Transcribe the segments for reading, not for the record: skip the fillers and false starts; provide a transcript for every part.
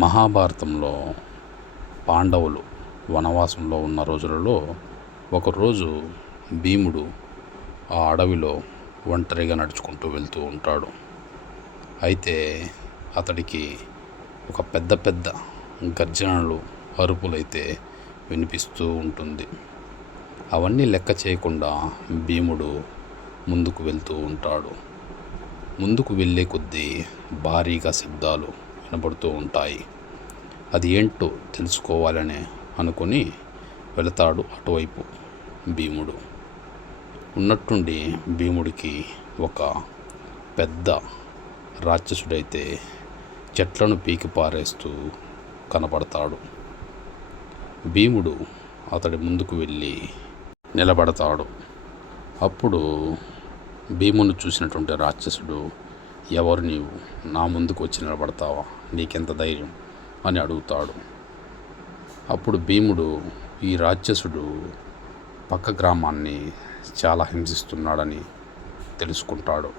మహాభారతంలో పాండవులు వనవాసంలో ఉన్న రోజులలో ఒకరోజు భీముడు ఆ అడవిలో ఒంటరిగా నడుచుకుంటూ వెళ్తూ ఉంటాడు. అయితే అతడికి ఒక పెద్ద పెద్ద గర్జనలు, అరుపులైతే వినిపిస్తూ ఉంటుంది. అవన్నీ లెక్క చేయకుండా భీముడు ముందుకు వెళ్తూ ఉంటాడు. ముందుకు వెళ్ళే కొద్దీ భారీగా శబ్దాలు వినబడుతూ ఉంటాయి. అది ఏంటో తెలుసుకోవాలని అనుకుని వెళతాడు అటువైపు భీముడు. ఉన్నట్టుండి భీముడికి ఒక పెద్ద రాక్షసుడైతే చెట్లను పీకి పారేస్తూ కనపడతాడు. భీముడు అతడి ముందుకు వెళ్ళి నిలబడతాడు. అప్పుడు భీముని చూసినటువంటి రాక్షసుడు, ఎవరు నీవు? నా ముందుకు వచ్చి నిలబడతావా? నీకెంత ధైర్యం అని అడుగుతాడు. అప్పుడు భీముడు ఈ రాక్షసుడు పక్క గ్రామాన్ని చాలా హింసిస్తున్నాడని తెలుసుకుంటాడు.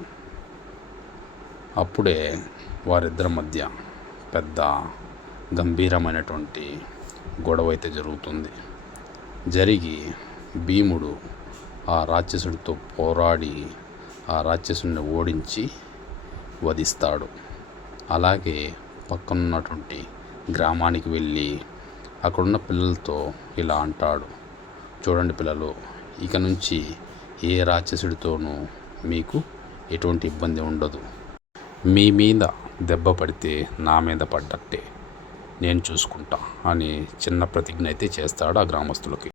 అప్పుడే వారిద్దరి మధ్య పెద్ద గంభీరమైనటువంటి గొడవ అయితే జరుగుతుంది. జరిగి భీముడు ఆ రాక్షసుడితో పోరాడి ఆ రాక్షసుని ఓడించి వధిస్తాడు. అలాగే పక్కనున్నటువంటి గ్రామానికి వెళ్ళి అక్కడున్న పిల్లలతో ఇలా అంటాడు, చూడండి పిల్లలు, ఇక నుంచి ఏ రాక్షసుడితోనూ మీకు ఎటువంటి ఇబ్బంది ఉండదు. మీ మీద దెబ్బ పడితే నా మీద పడ్డట్టే, నేను చూసుకుంటా అని చిన్న ప్రతిజ్ఞ అయితే చేస్తాడు ఆ గ్రామస్తులకి.